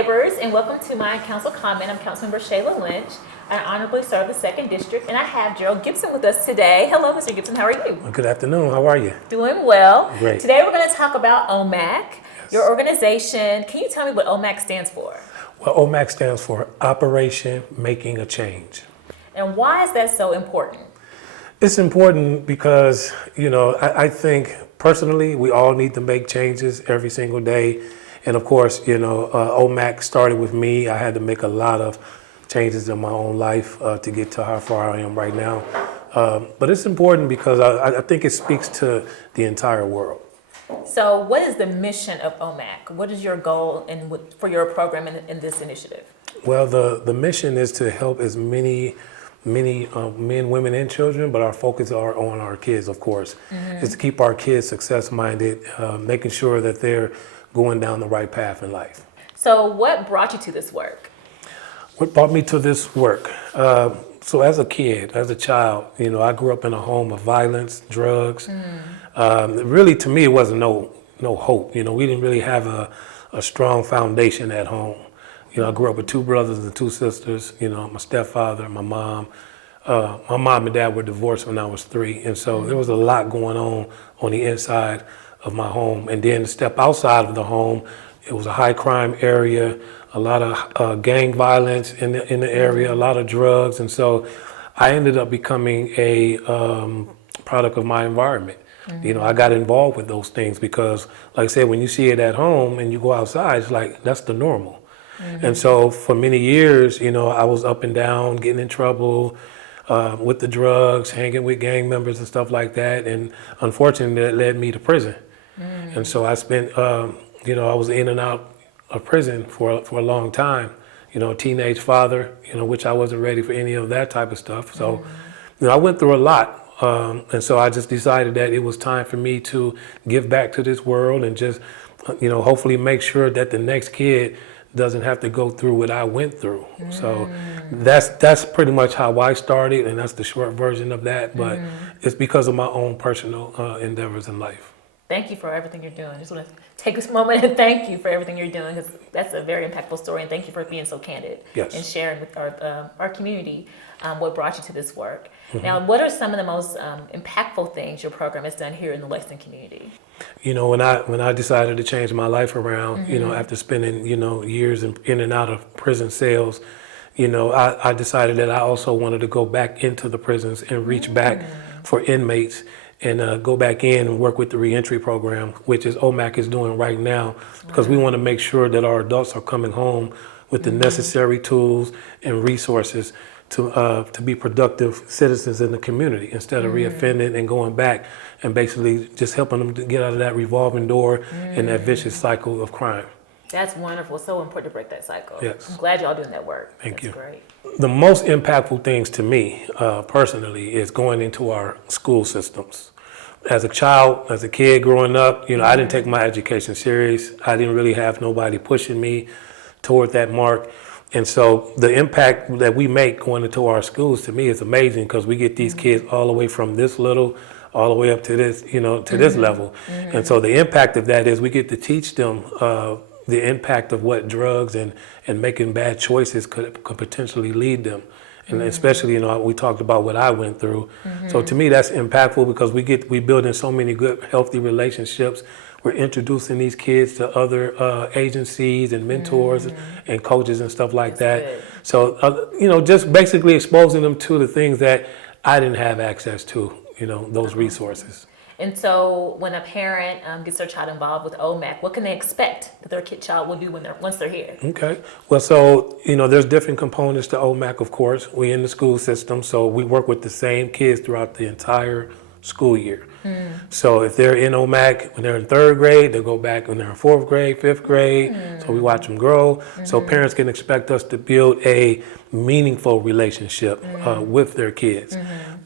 neighbors, and welcome to my council comment. I'm Councilmember Shayla Lynch. I honorably serve the 2nd District, and I have Gerald Gibson with us today. Hello, Mr. Gibson. How are you? Good afternoon. How are you? Doing well. Great. Today we're going to talk about O.M.A.C, Yes. your organization. Can you tell me what O.M.A.C stands for? Well, O.M.A.C stands for Operation Making a Change. And why is that so important? It's important because, I think personally we all need to make changes every single day. And of course, O.M.A.C started with me. I had to make a lot of changes in my own life to get to how far I am right now. But it's important because I think it speaks to the entire world. So what is the mission of O.M.A.C? What is your goal for your program in this initiative? Well, the mission is to help as many men, women, and children, but our focus are on our kids, of course, is to keep our kids success-minded, making sure that they're going down the right path in life. So what brought you to this work? What brought me to this work? So as a kid, as a child, I grew up in a home of violence, drugs. Really, to me, it wasn't no hope. We didn't really have a strong foundation at home. I grew up with 2 brothers and 2 sisters, my stepfather, my mom. My mom and dad were divorced when I was 3. And so there was a lot going on the inside of my home. And then to step outside of the home, it was a high crime area, a lot of gang violence in the area, a lot of drugs. And so I ended up becoming a product of my environment. I got involved with those things because, like I said, when you see it at home and you go outside, it's like, that's the normal. And so for many years, I was up and down, getting in trouble with the drugs, hanging with gang members and stuff like that. And unfortunately, that led me to prison. And so I spent, I was in and out of prison for a long time. Teenage father, which I wasn't ready for any of that type of stuff. So, I went through a lot. And so I just decided that it was time for me to give back to this world and just, hopefully make sure that the next kid doesn't have to go through what I went through. So that's pretty much how I started, and that's the short version of that. But it's because of my own personal endeavors in life. Thank you for everything you're doing. I just want to take this moment and thank you for everything you're doing, because that's a very impactful story, and thank you for being so candid and sharing with our community what brought you to this work. Now, what are some of the most impactful things your program has done here in the Lexington community? When I decided to change my life around, after spending, years in and out of prison cells, I decided that I also wanted to go back into the prisons and reach back for inmates and go back in and work with the reentry program, which is O.M.A.C is doing right now, because we want to make sure that our adults are coming home with the necessary tools and resources to be productive citizens in the community instead of reoffending and going back and basically just helping them to get out of that revolving door and that vicious cycle of crime. That's wonderful. It's so important to break that cycle. Yes. I'm glad y'all doing that work. Thank you. That's great. The most impactful things to me personally is going into our school systems. As a child, as a kid growing up, I didn't take my education serious. I didn't really have nobody pushing me toward that mark. And so the impact that we make going into our schools, to me, is amazing, because we get these kids all the way from this little all the way up to this, to this level. And so the impact of that is we get to teach them the impact of what drugs and making bad choices could potentially lead them. And especially, we talked about what I went through. So to me, that's impactful, because we build in so many good, healthy relationships. We're introducing these kids to other agencies and mentors and coaches and stuff like that. Good. So, just basically exposing them to the things that I didn't have access to, those resources. And so when a parent gets their child involved with O.M.A.C, what can they expect that their child will do once they're here? Okay. Well, so, there's different components to O.M.A.C, of course. We're in the school system, so we work with the same kids throughout the entire school year. So if they're in O.M.A.C, when they're in 3rd grade, they'll go back when they're in 4th grade, 5th grade. So we watch them grow. So parents can expect us to build a meaningful relationship with their kids.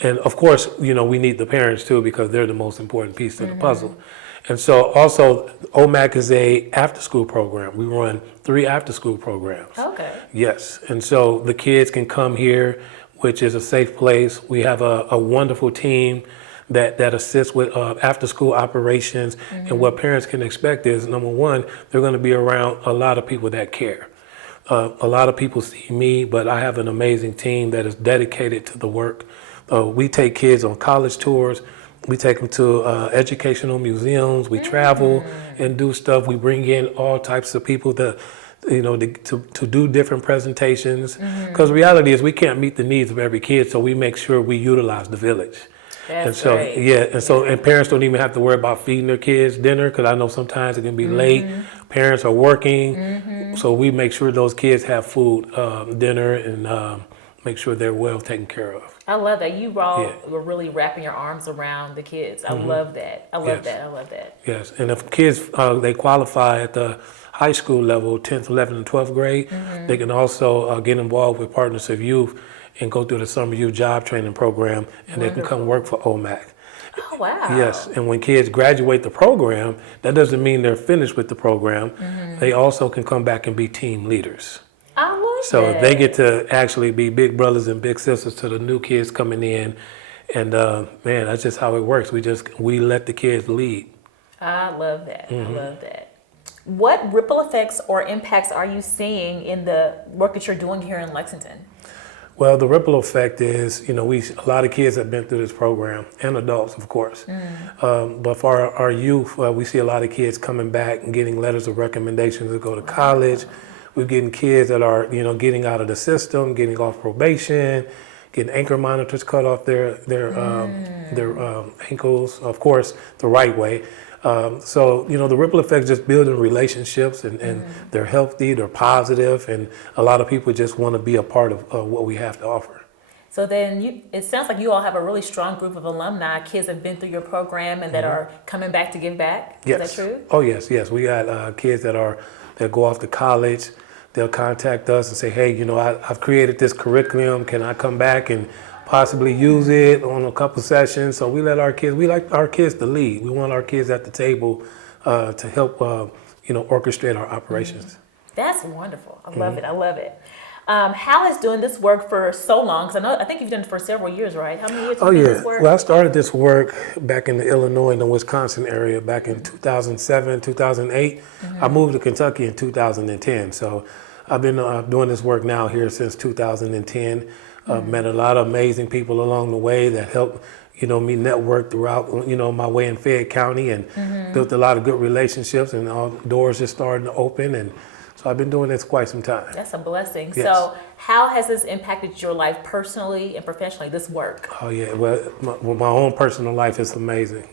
And of course, we need the parents too, because they're the most important piece of the puzzle. And so also O.M.A.C is a after-school program. We run 3 after-school programs. Okay. Yes, and so the kids can come here, which is a safe place. We have a wonderful team that assists with after-school operations. And what parents can expect is, number one, they're going to be around a lot of people that care. A lot of people see me, but I have an amazing team that is dedicated to the work. We take kids on college tours. We take them to educational museums. We travel and do stuff. We bring in all types of people to do different presentations. Because reality is we can't meet the needs of every kid, so we make sure we utilize the village. That's great. And parents don't even have to worry about feeding their kids dinner, because I know sometimes it can be late. Parents are working, so we make sure those kids have food, dinner, and make sure they're well taken care of. I love that. You all were really wrapping your arms around the kids. I love that. I love that. Yes, and if kids, they qualify at the high school level, 10th, 11th, and 12th grade, they can also get involved with Partners of Youth and go through the Summer Youth Job Training Program, and they can come work for O.M.A.C. Oh, wow. Yes, and when kids graduate the program, that doesn't mean they're finished with the program. They also can come back and be team leaders. I love that. So they get to actually be big brothers and big sisters to the new kids coming in. And man, that's just how it works. We let the kids lead. I love that. I love that. What ripple effects or impacts are you seeing in the work that you're doing here in Lexington? Well, the ripple effect is, a lot of kids have been through this program, and adults, of course. But for our youth, we see a lot of kids coming back and getting letters of recommendation to go to college. We're getting kids that are, getting out of the system, getting off probation, getting anchor monitors cut off their ankles, of course, the right way. So, the ripple effect is just building relationships, and they're healthy, they're positive, and a lot of people just want to be a part of what we have to offer. So then it sounds like you all have a really strong group of alumni, kids that have been through your program and that are coming back to give back. Yes. Is that true? Oh, yes. We got kids that go off to college. They'll contact us and say, hey, I've created this curriculum. Can I come back and possibly use it on a couple sessions? So we like our kids to lead. We want our kids at the table to help, orchestrate our operations. That's wonderful. I love it. I love it. Hal is doing this work for so long, because I think you've done it for several years, right? How many years have you done this work? Well, I started this work back in the Illinois and the Wisconsin area back in 2007, 2008. I moved to Kentucky in 2010. So I've been doing this work now here since 2010. Met a lot of amazing people along the way that helped, me network throughout, my way in Fayette County, and built a lot of good relationships, and all doors just starting to open. And so I've been doing this quite some time. That's a blessing. Yes. So how has this impacted your life personally and professionally, this work? Oh, yeah. Well, my own personal life is amazing.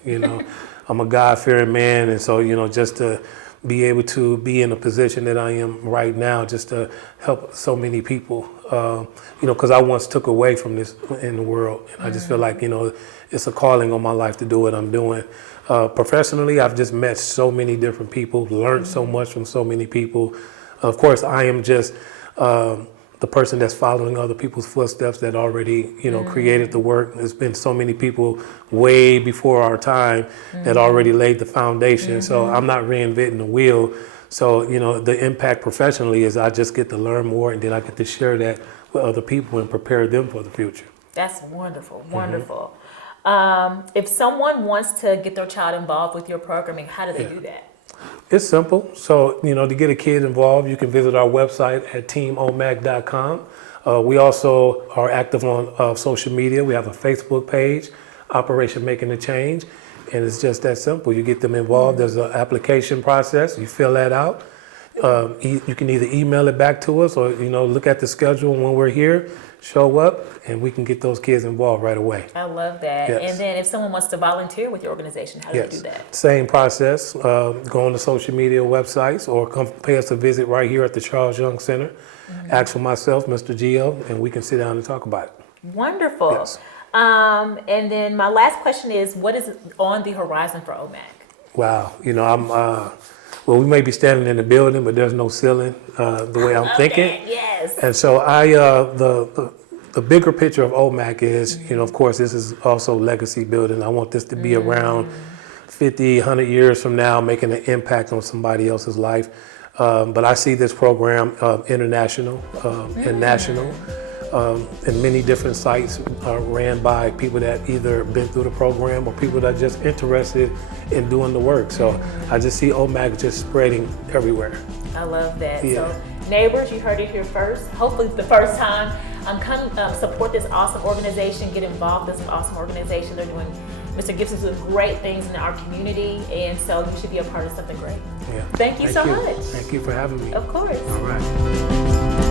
I'm a God-fearing man. And so, just to be able to be in a position that I am right now, just to help so many people, because I once took away from this in the world. And I just feel like, it's a calling on my life to do what I'm doing. Professionally, I've just met so many different people, learned so much from so many people. Of course, I am just the person that's following other people's footsteps that already, created the work. There's been so many people way before our time that already laid the foundation. So I'm not reinventing the wheel. So, the impact professionally is I just get to learn more, and then I get to share that with other people and prepare them for the future. That's wonderful, wonderful. If someone wants to get their child involved with your programming, how do they do that? It's simple. So, to get a kid involved, you can visit our website at teamomac.com. We also are active on social media. We have a Facebook page, Operation Making a Change, and it's just that simple. You get them involved. There's an application process. You fill that out. You can either email it back to us or, look at the schedule when we're here, show up, and we can get those kids involved right away. I love that. Yes. And then if someone wants to volunteer with your organization, how do they do that? Same process. Go on the social media websites or come pay us a visit right here at the Charles Young Center. Ask for myself, Mr. Gio, and we can sit down and talk about it. Wonderful. Yes. And then my last question is, what is on the horizon for O.M.A.C? Wow. Well, we may be standing in the building, but there's no ceiling the way I'm thinking. Yes. And so the bigger picture of O.M.A.C is, of course, this is also legacy building. I want this to be around 50, 100 years from now, making an impact on somebody else's life. But I see this program international and national. And many different sites are ran by people that either been through the program or people that are just interested in doing the work. So I just see O.M.A.C just spreading everywhere. I love that. Yeah. So neighbors, you heard it here first. Hopefully the first time. Come support this awesome organization. Get involved in this awesome organization. They're doing, Mr. Gibson's doing great things in our community, and so you should be a part of something great. Yeah. Thank you so much. Thank you for having me. Of course. All right.